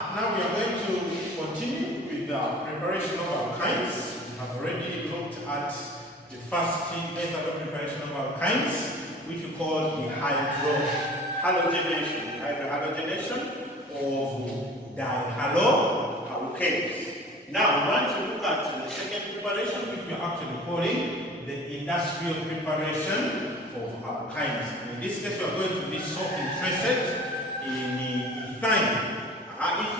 Now we are going to continue with the preparation of alkynes. We have already looked at the first method of preparation of alkynes, which we call the hydrohalogenation. Hydrohalogenation of dihaloalkanes. Now we want to look at the second preparation, which we are actually calling the industrial preparation of alkynes. In this case, we are going to be so interested in the ethine. If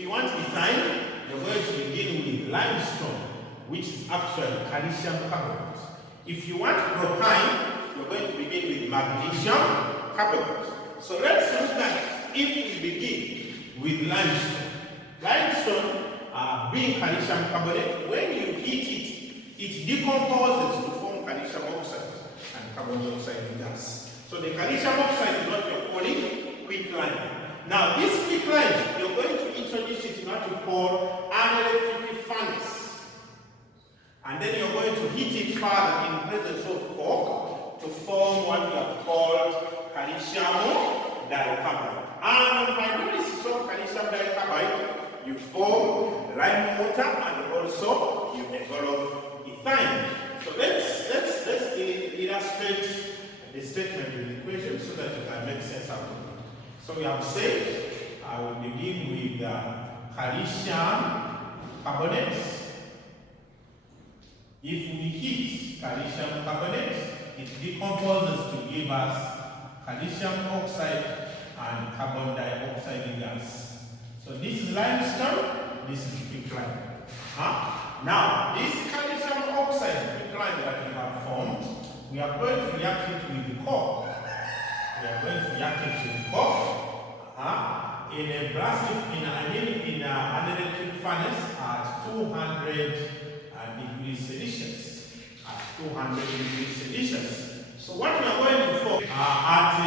you want ethine, you're going to begin with limestone, which is actually calcium carbonate. If you want propine, you're going to begin with magnesium carbonate. So let's look at if we begin with limestone. Limestone, being calcium carbonate, when you heat it, it decomposes to form calcium oxide and carbon dioxide gas. So the calcium oxide is what you're calling quicklime. Now, this quicklime, you're going to introduce it in what you call an electric furnace. And then you're going to heat it further in presence of coke to form what we have called calcium dicarbonate. And on hydrolysis of calcium dicarbonate, you form lime water and also you develop ethine. So let's illustrate the statement in the equation so that you can make sense out of it. So we have said, I will begin with calcium carbonate. If we heat calcium carbonate, it decomposes to give us calcium oxide and carbon dioxide gas. So this is limestone, this is quicklime. Now, this calcium oxide quicklime that we have formed, we are going to react it with the coke. We are going to react it with coke in an electric furnace at 200 degrees Celsius. At 200 degrees Celsius. So what we are going to form at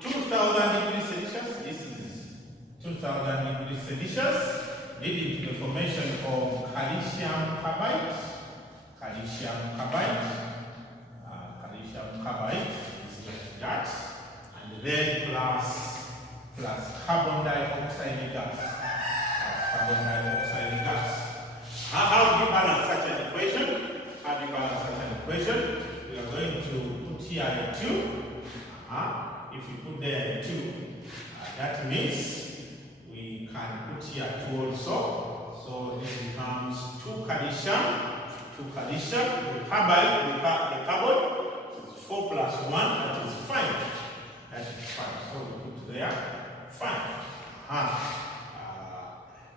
2000 degrees Celsius, this is 2000 degrees Celsius, leading to the formation of calcium carbide. Calcium carbide is just that. And then plus carbon dioxide gas. How do you balance such an equation? We are going to put here a 2. If we put there a 2, that means we can put here 2 also. So this becomes 2 calcium, the carbide, the carbon. 4 plus 1, that is 5. That is 5. So we put there 5.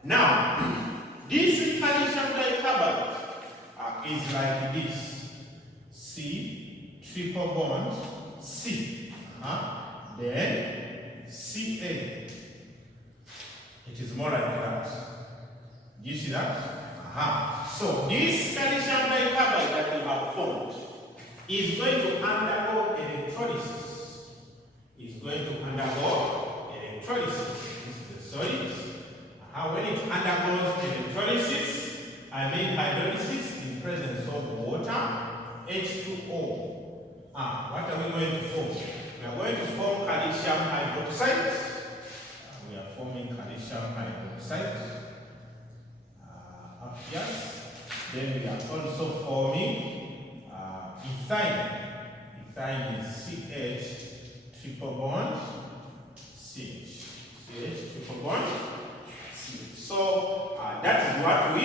Now, this calcium dicarbonate is like this. C, triple bond, C. Then Ca. It is more like that. Do you see that? So this calcium dicarbonate that we have formed is going to undergo electrolysis. This is the solid. When it undergoes electrolysis, hydrolysis in presence of water, H2O. What are we going to form? We are going to form calcium hydroxide. We are forming calcium hydroxide. Up here. Then we are also forming ethine. Ethine is CH triple bond CH. CH triple bond CH. So that is what we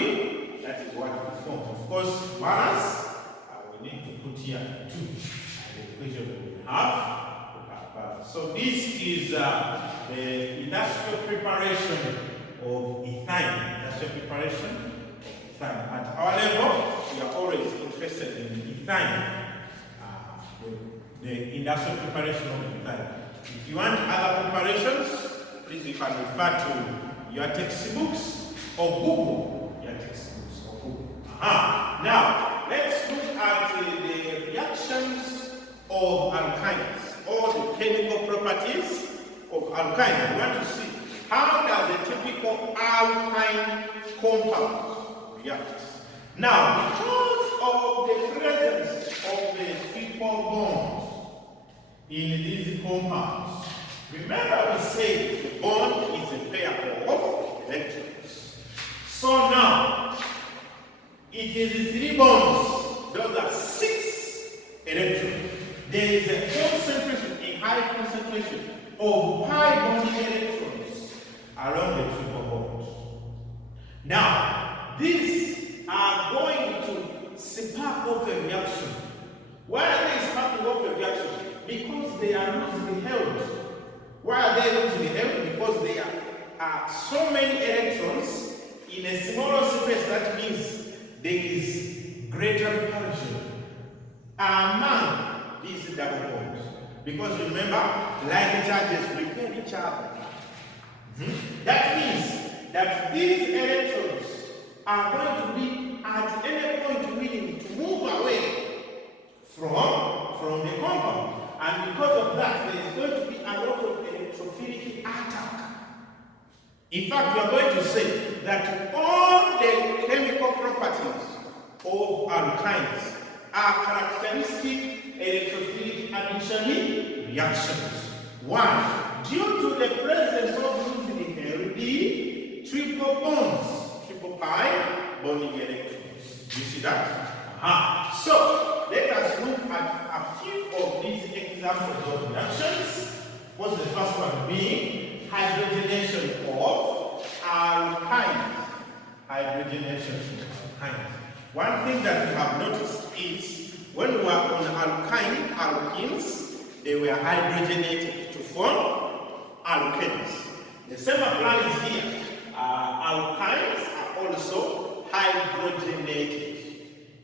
form. Of course, balance we need to put here 2. And the equation we have balance. So this is the industrial preparation of ethine. At our level, we are always interested in ethine. The industrial preparation of ethine. If you want other preparations, please you can refer to your textbooks or Google. Now, let's look at the reactions of alkynes, or the chemical properties of alkynes. We want to see how does a typical alkyne compound react. Now, because of the presence of the triple bond in these compounds, Remember we said the bond is a pair of electrons. So now, it is 3 bonds. Those are 6 electrons. There is a concentration, a high concentration of pi bonding electrons around the triple bond. Now, these are going to spark off a reaction. Why are they sparking off a reaction? Because they are loosely held. Why are they loosely held? Because there are so many electrons in a smaller space. That means there is greater repulsion among these double bonds. Because remember, like charges repel each other. That means that these electrons are going to be at any point willing to move away from the compound. And because of that, there is going to be a lot of electrophilic attack. In fact, we are going to say that all the chemical properties of alkynes are characteristic electrophilic addition reactions. Why? Due to the presence of loosely held triple bonds, triple pi bonding electrons. You see that? So, let us look at a few of these examples of reactions. What's the first one being? Hydrogenation of alkynes. Hydrogenation of alkynes. One thing that we have noticed is when we were on alkenes, they were hydrogenated to form alkenes. The same applies here. Alkynes are also hydrogenated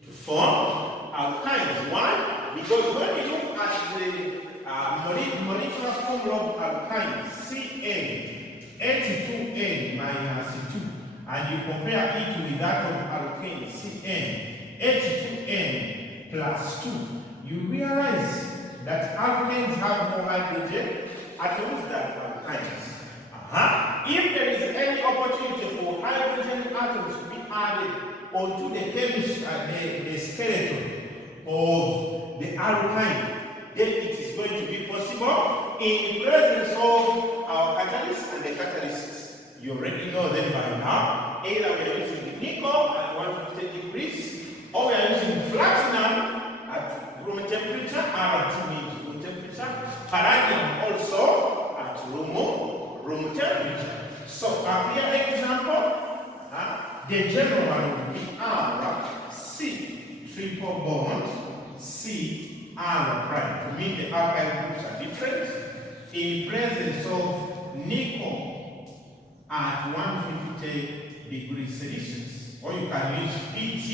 to form alkynes. Why? Because when you look at the molecular formula of alkynes, CN, H2N minus 2, and you compare it with that of alkane, CN, H2N plus 2, you realize that alkanes have more hydrogen atoms than alkynes. If there is any opportunity for hydrogen atoms to be added onto the chemistry, the skeleton of the alkyne, then it is going to be possible in presence of our catalysts and the catalysts. You already know them by now. Either we are using nickel at 150 degrees, or we are using platinum at room temperature, RT means room temperature, palladium also at room temperature. So, a clear example, the general one would be R, C, triple bond, C, R prime. To mean the alkyl groups are different. In presence of nickel at 150 degrees Celsius, or you can use PT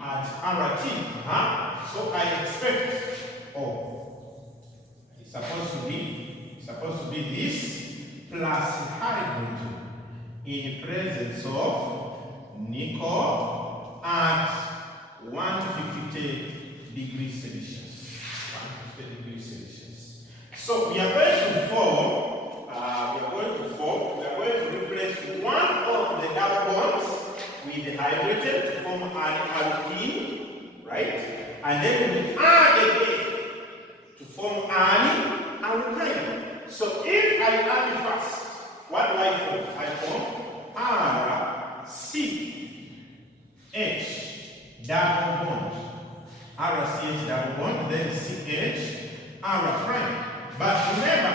at RT. So I expect, it's supposed to be this plus hydrogen in presence of nickel at 150 degrees Celsius. 150 degrees Celsius. So we are going to form. We are going to replace one of the double bonds with the hydrogen to form an alkene, right? And then we add again to form an alkyne. So if I add first, what do I form? I form R, C, H, double bond. R, C, H, double bond, then C, H, R prime. But remember,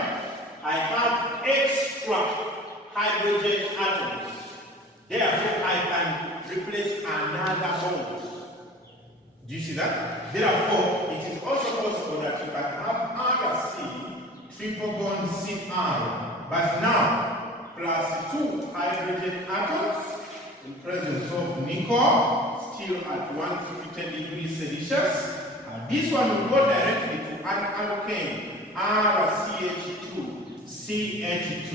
I have extra hydrogen atoms. Therefore, I can replace another bond. Do you see that? Therefore, it is also possible that you can have RC, triple bond CR, but now plus 2 hydrogen atoms in presence of nickel, still at 150 degrees Celsius. This one will go directly to an alkane, RCH2. CH2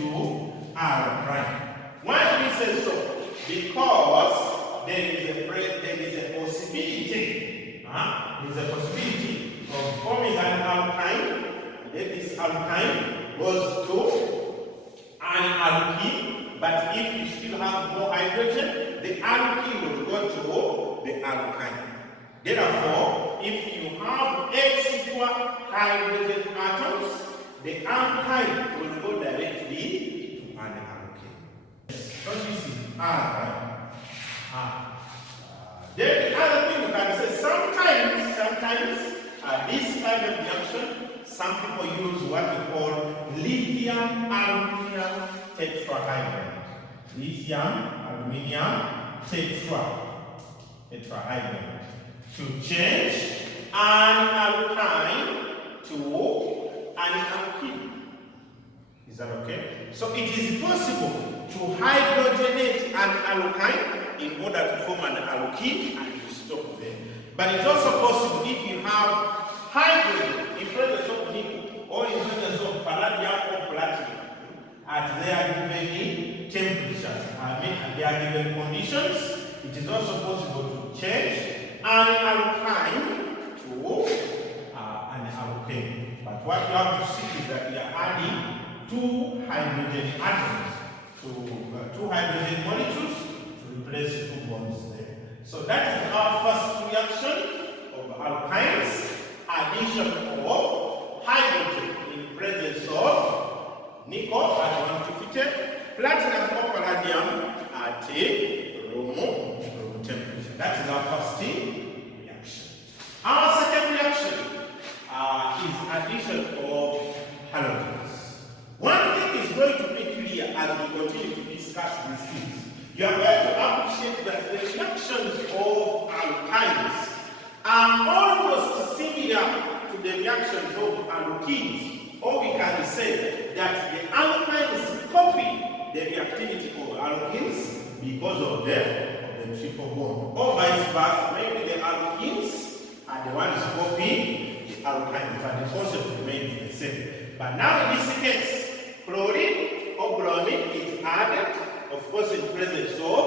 R prime. Why do we say so? Because there is a possibility. There is a possibility of forming an alkyne. Then this alkyne goes to an alkene. But if you still have more hydrogen, the alkene will go to the alkyne. Therefore, if you have X equal hydrogen atoms, the alkyne will go directly to an alkane. Don't you see? Right? Then the other thing you can say, sometimes this kind of reaction, some people use what we call lithium aluminium tetrahydride. Lithium aluminium tetrahydride to change an alkyne to an alkene. Is that okay? So it is possible to hydrogenate an alkyne in order to form an alkene and you stop there. But it's also possible if you have hydrogen in presence of nickel or in presence of palladium or platinum at their given temperatures, at their given conditions, it is also possible to change an alkyne to an alkane. But what you have to see is that we are adding two hydrogen atoms to two hydrogen molecules to replace two bonds there. So that is our first reaction of alkynes, addition of hydrogen in presence of nickel at 150, platinum or palladium at a room temperature. That is our first reaction. Our second reaction is addition of halogens. One thing is going to be clear as we continue to discuss these things. You are going to appreciate that the reactions of alkynes are almost similar to the reactions of alkenes. Or we can say that the alkynes copy the reactivity of alkenes because of the triple bond. Or vice versa, maybe the alkenes are the ones copying the alkynes, but the concept remains the same. But now in this case, chlorine or bromine is added, of course, in presence of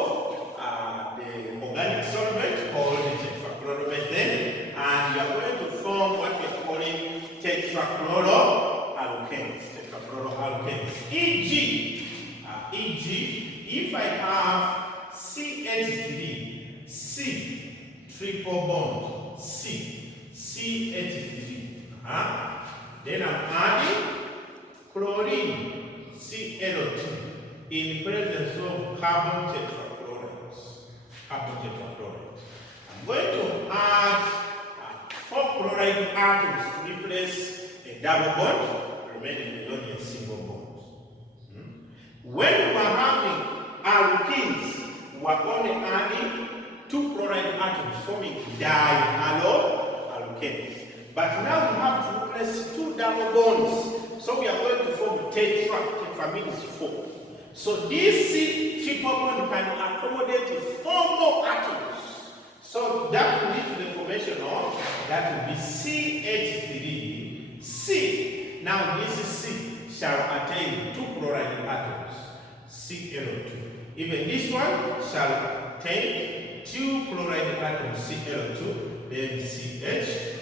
the organic solvent called tetrachloromethane, and we are going to form what we are calling tetrachloroalkanes. E.g., if I have CH3, C, triple bond, CH3, then I'm adding chlorine, Cl2, in presence of carbon tetrachlorides. I'm going to add 4 chloride atoms to replace a double bond, remaining only a single bond. When we are having alkenes, we are only adding 2 chloride atoms forming dihaloalkanes. But now we have to replace 2 double bonds, so we are going to form tetra means 4. So this triple bond can accommodate 4 more atoms. So that will lead to the formation of, that will be CH3, C. Now this C shall attain 2 chloride atoms, Cl2. Even this one shall attain 2 chloride atoms, Cl2, then CH3.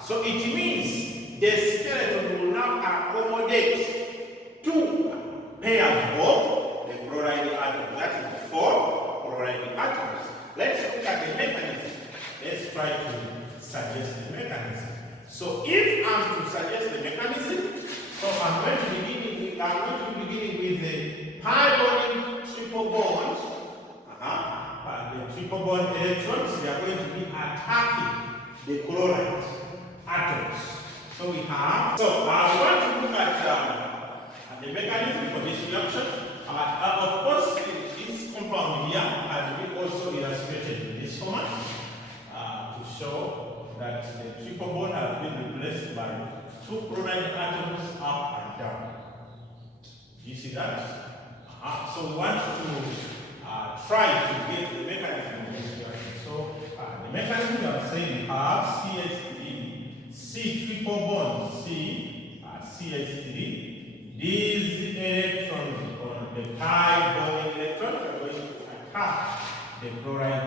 So it means the skeleton will now accommodate 2 pairs of the chloride atoms. That is 4 chloride atoms. Let's look at the mechanism. Let's try to suggest the mechanism. So if I'm to suggest the mechanism, so I'm going to be beginning with the pi bonding triple bond. The triple bond electrons, they are going to be attacking the chloride atoms. So we have, I want to look at the mechanism for this reaction. Of course, this compound here has been also illustrated in this format to show that the triple bond has been replaced by 2 chloride atoms up and down. Do you see that? So we want to try to get the mechanism of this reaction. So the mechanism we are saying we have CH3, C triple bond, C, CH3. These electrons on the pi bonding electron are going to attack the chloride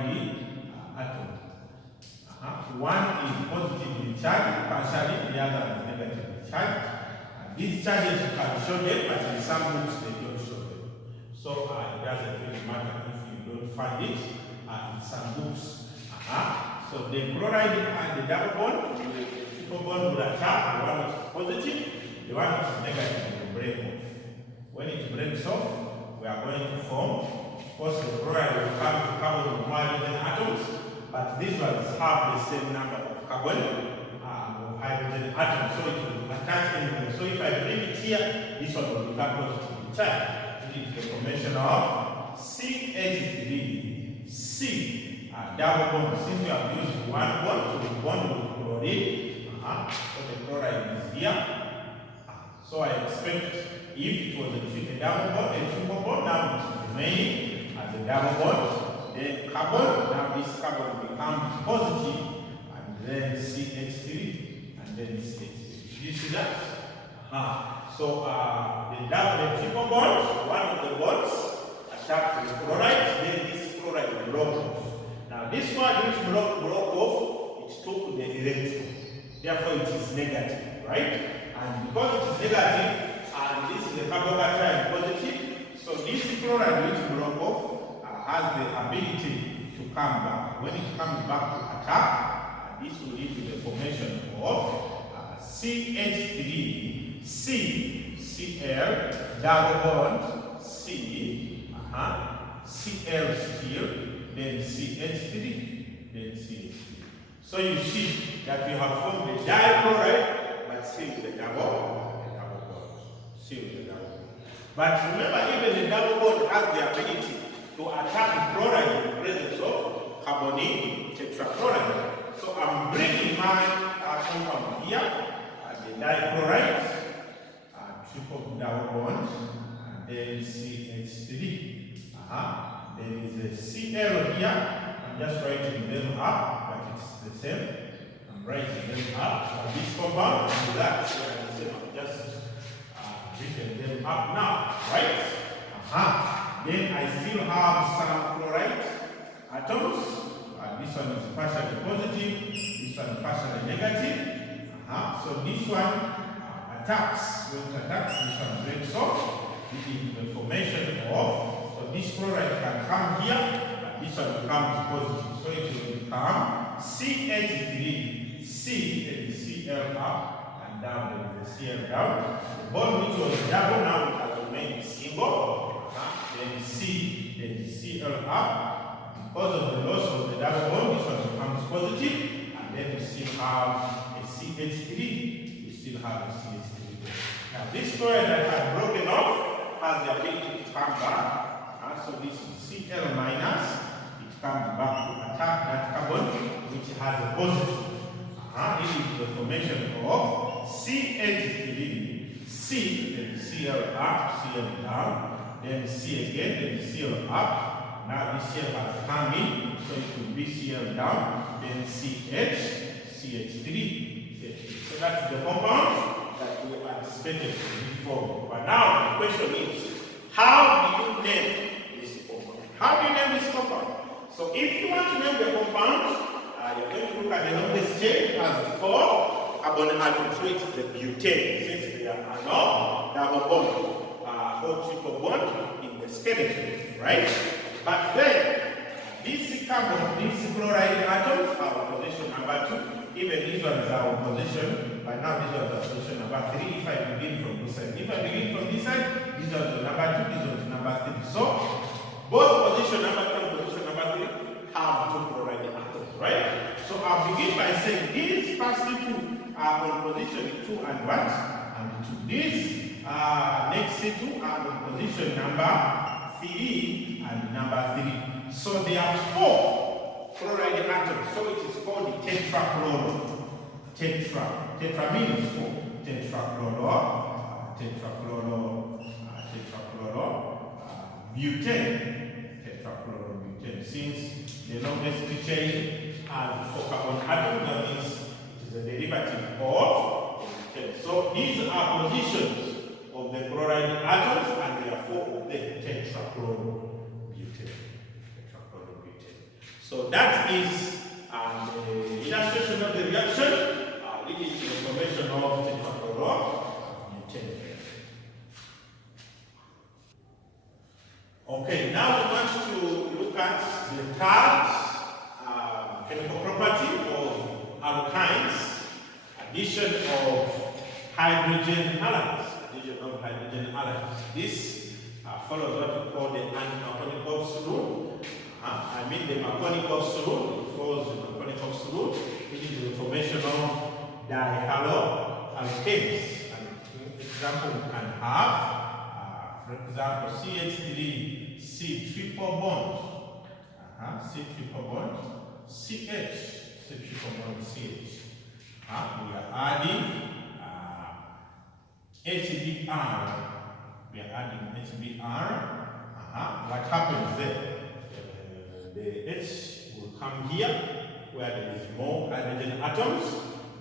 atom. One is positively charged, partially, the other is negatively charged. These charges you can show them, but in some books they don't show them. So it doesn't really matter if you don't find it in some books. So the chloride and the double bond, the triple bond will attack the one which is positive, the one which is negative will break off. When it breaks off, we are going to form, of course, the chloride will come to carbon with more hydrogen atoms, but these ones have the same number of carbon of hydrogen atoms, so it will attach anyway. So if I bring it here, this one will become positively charged. It is the formation of CH3, C, double bond. Since we have used one bond to bond with chlorine, so the chloride is here. So I expect if it was a double bond, a triple bond, now it is remaining as a double bond. Then carbon, now this carbon becomes positive, and then CH3, and then CH3. You see that? So the triple bond, one of the bonds attacks the chloride, then this chloride will block off. Now this one which block off, it took the electron. Therefore it is negative, right? And because it is negative, and this is the carbocation positive, so this chloride which block off has the ability to come back. When it comes back to attack, this will lead to the formation of CH3, C, Cl, double bond, C, Cl still, then CH3, then CH3. So you see that we have formed the dichloride, but still the double bond. Still the double bond. But remember, even the double bond has the ability to attack chloride in the presence of carbonyl tetrachloride. So I'm bringing my compound here, the dichloride, triple double bond, and then CH3. There is a Cl here. I'm just writing them up, but it's the same. I'm writing them up. This compound and that, so I'm just written them up now, right? Then I still have some chloride atoms. This one is partially positive, this one partially negative. So this one attacks. When it attacks, this one breaks off. This is the formation of, so this chloride can come here, and this one becomes positive. So it will become CH3, C and Cl up, and down the Cl down. The bond which was double now it has remained single. Then C, then Cl up. Because of the loss of the double bond, this one becomes positive, and then we still have a CH3. We still have a CH3 there. Now this chloride that has broken off has the ability to come back. So this is Cl minus. It comes back to attack that carbon, which has a positive. This is the formation of CH3, C, then Cl up, Cl down, then C again, then Cl up. Now this Cl has come in, so it will be Cl down, then CH, CH3, CH3. So that's the compound that we anticipated to be formed. But now the question is, how do you name this compound? How do you name this compound? So if you want to name the compound, you're going to look at the longest chain as 4 carbon atoms. So it is the butane, since there are no double bond or triple bond in the skeleton, right? But then, these carbon, these chloride atoms are on position number 2. Even these ones are on position, but now these ones are position number 3 if I begin from this side. If I begin from this side, these ones are number 2, these ones are number 3. So, both position number 2 and position number 3 have 2 chloride atoms, right? So, I'll begin by saying these first 2 are on position 2 and 1, and these next 2 are on position number 3 and number 3. So there are 4 chloride atoms. So it is called the tetrachloro. Tetra means 4. Tetrachloro, butane. Tetrachlorobutane. Since the longest chain has 4 carbon atoms, that means it is a derivative of butane. So these are positions of the chloride atoms, and therefore of the tetrachlorobutane. So that is the illustration of the reaction leading to the formation of tetrachlorobutane. Okay, now we want to look at the third chemical property of alkynes. addition of hydrogen halides. This follows what we call the Markovnikov's rule. I mean the Markovnikov's rule. It follows the Markovnikov's rule, which is the formation of dihaloalkanes. An example we can have, for example, CH3C triple bond, C triple bond, CH, C triple bond, CH. We are adding HBr. We are adding HBr. What happens there? The H will come here where there is more hydrogen atoms.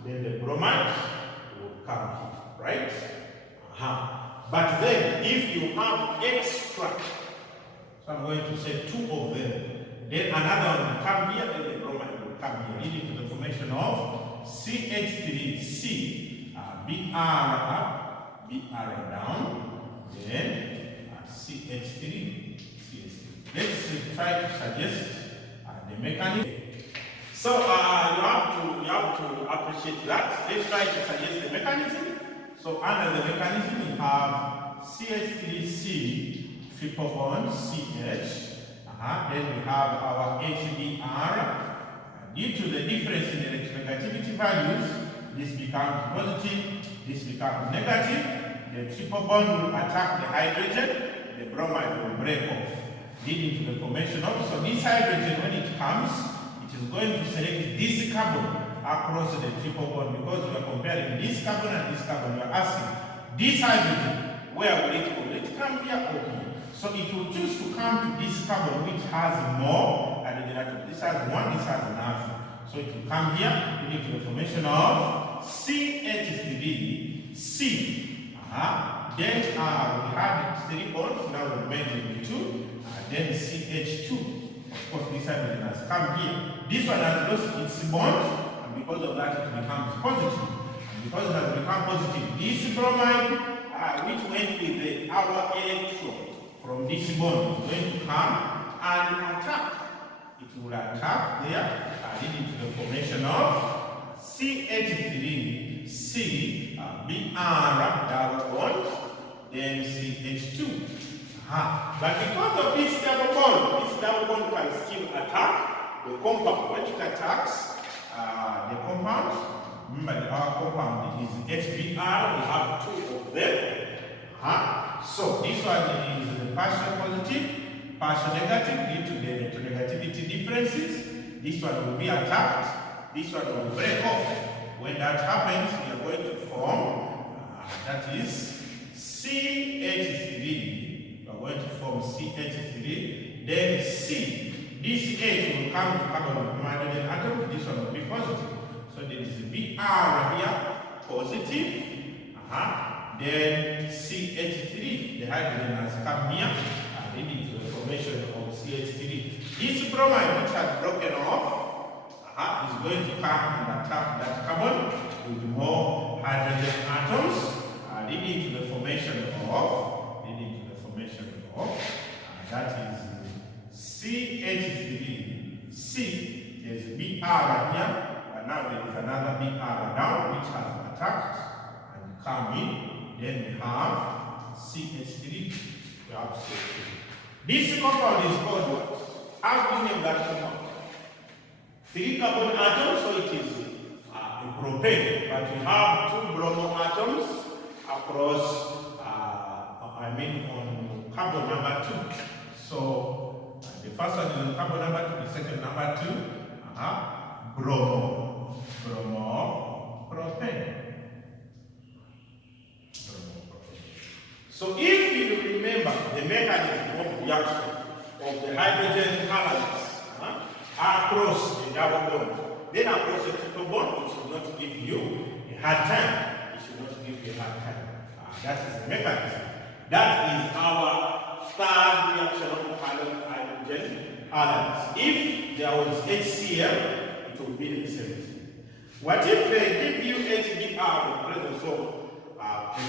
Then the bromide will come here, right? But then if you have extra, so I'm going to say 2 of them, then another one will come here, then the bromide will come here, leading to the formation of CH3C, Br up, Br down, then CH3, CH3. Let's try to suggest the mechanism. So you have to appreciate that. Let's try to suggest the mechanism. So under the mechanism we have CH3C triple bond CH. Then we have our HBr. Due to the difference in electronegativity values, this becomes positive, this becomes negative. The triple bond will attack the hydrogen, the bromide will break off, leading to the formation of. So this hydrogen, when it comes, it is going to select this carbon across the triple bond, because we are comparing this carbon and this carbon. We are asking this hydrogen, where will it go? Will it come here or here? So it will choose to come to this carbon which has more hydrogen atoms. This has 1, this has nothing. So it will come here, leading to the formation of CH3C. Then we had 3 bonds, now we remain with 2. Then CH2. Of course, this hydrogen has come here. This one has lost its bond, and because of that, it becomes positive. And because it has become positive, this bromide, which went with our electron from this bond, is going to come and attack. It will attack there, leading to the formation of CH3C, Br double bond, then CH2. But because of this double bond can still attack the compound. When it attacks the compound, remember our compound is HBr, we have 2 of them. So this one is the partial positive, partial negative due to the electronegativity differences. This one will be attacked, this one will break off. When that happens, we are going to form, that is CH3. We are going to form CH3, then C. This H will come to carbon with hydrogen atom, this one will be positive. So there is Br here, positive. Then CH3, the hydrogen has come here, leading to the formation of CH3. This bromide, which has broken off, is going to come and attack that carbon with more hydrogen atoms, leading to the formation of, that is CH3C. There's Br here, but now there is another Br down, which has attacked and come in. Then we have CH3. We have CH3. This compound is called what? How do you name that compound? 3 carbon atoms, so it is a propane. But we have 2 bromo atoms across, on carbon number 2. So the first one is on carbon number 2, the second number 2, bromo, propane. So if you remember the mechanism of reaction of the hydrogen halides across the double bond, then across the triple bond, it should not give you a hard time. It should not give you a hard time. That is the mechanism. That is our third reaction of hydrogen halides. If there was HCl, it would be the same. What if they give you HBr in presence of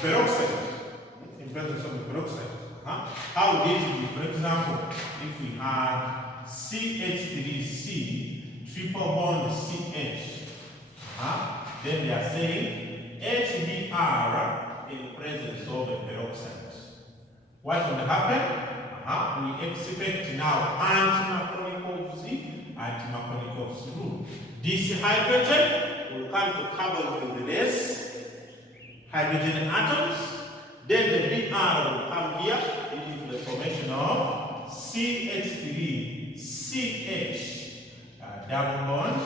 peroxide? In presence of the peroxide. How would it be? For example, if we had CH3C triple bond CH, Then they are saying HBr in presence of a peroxide. What will happen? We expect now anti-Markov's rule. This hydrogen will come to carbon with less hydrogen atoms. Then the Br will come here into the formation of CH3, CH, double bond,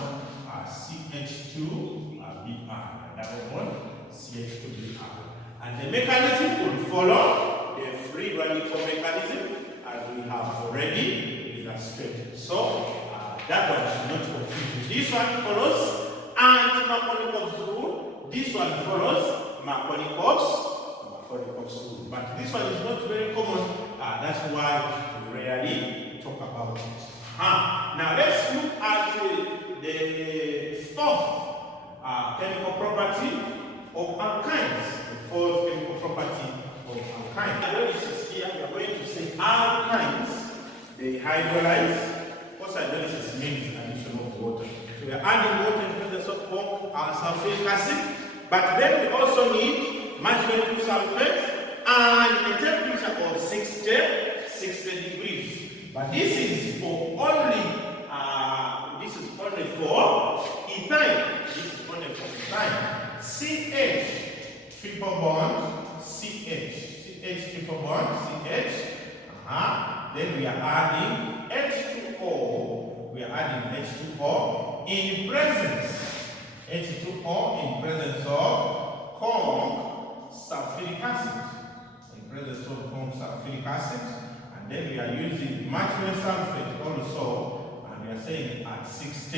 CH2, Br, double bond, CH2, Br. And the mechanism will follow the free radical mechanism as we have already illustrated. So that one should not confuse. This one follows anti-Markov's rule. This one follows Markov's rule. But this one is not very common. That's why we rarely talk about it. Now let's look at the fourth chemical property of alkynes. The fourth chemical property of alkynes. Hydrolysis here, we are going to say alkynes. They hydrolyze. Of course, hydrolysis means addition of water. So we are adding water in presence of sulfuric acid. But then we also need magnesium sulfate and a temperature of 60 degrees. But this is for only for ethyl. This is only for ethyl. CH triple bond CH triple bond CH. Then we are adding H2O. We are adding H2O in presence. H2O in presence of corn sulfuric acid. In presence of corn sulfuric acid. And then we are using magnesium sulfate also. And we are saying at 60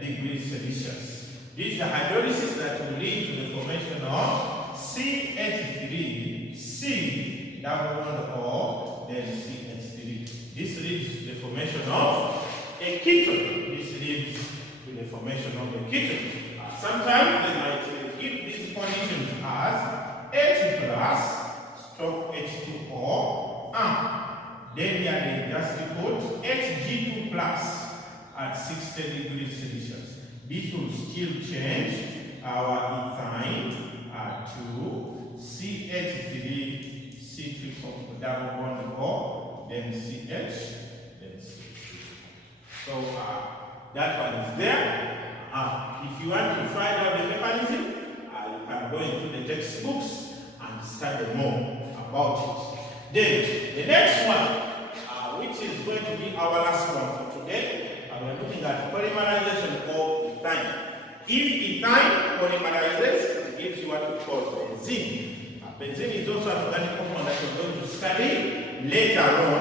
degrees Celsius. This is the hydrolysis that will lead to the formation of CH3, C, double bond O, then CH3. This leads to the formation of a ketone. This leads to the formation of a ketone. Sometimes they might give these conditions as H plus stroke H2O. Then here they just put Hg2 plus at 60 degrees Celsius. This will still change our ethyne to CH3, C3 double bond O, then CH, then CH. So that one is there. If you want to find out the mechanism, you can go into the textbooks and study more about it. Then the next one, which is going to be our last one for today, we are looking at polymerization of ethyne. If ethyne polymerizes, it gives you what we call benzene. Benzene is also an organic compound that we're going to study later on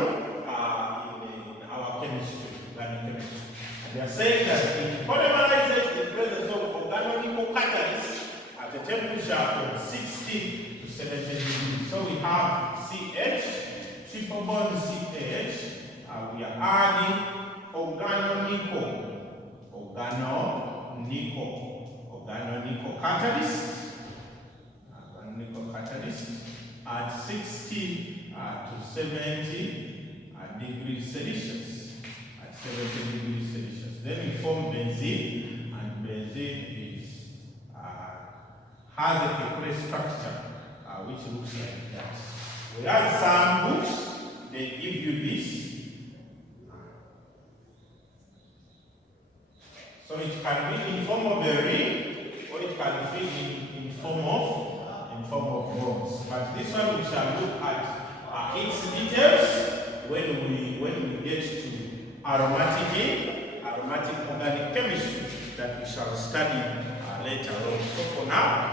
in our chemistry, organic chemistry. And they are saying that it polymerizes in presence of organonickel catalyst at a temperature of 60 to 70 degrees. So we have CH, triple bond CH, we are adding organonickel catalyst at 60 to 70 degrees Celsius. At 70 degrees Celsius. Then we form benzene, and benzene is has a peculiar structure which looks like that. Whereas some books, they give you this. So it can be in form of a ring, or it can be in form of bonds. But this one we shall look at its details when we get to aromatic organic chemistry that we shall study later on. So for now,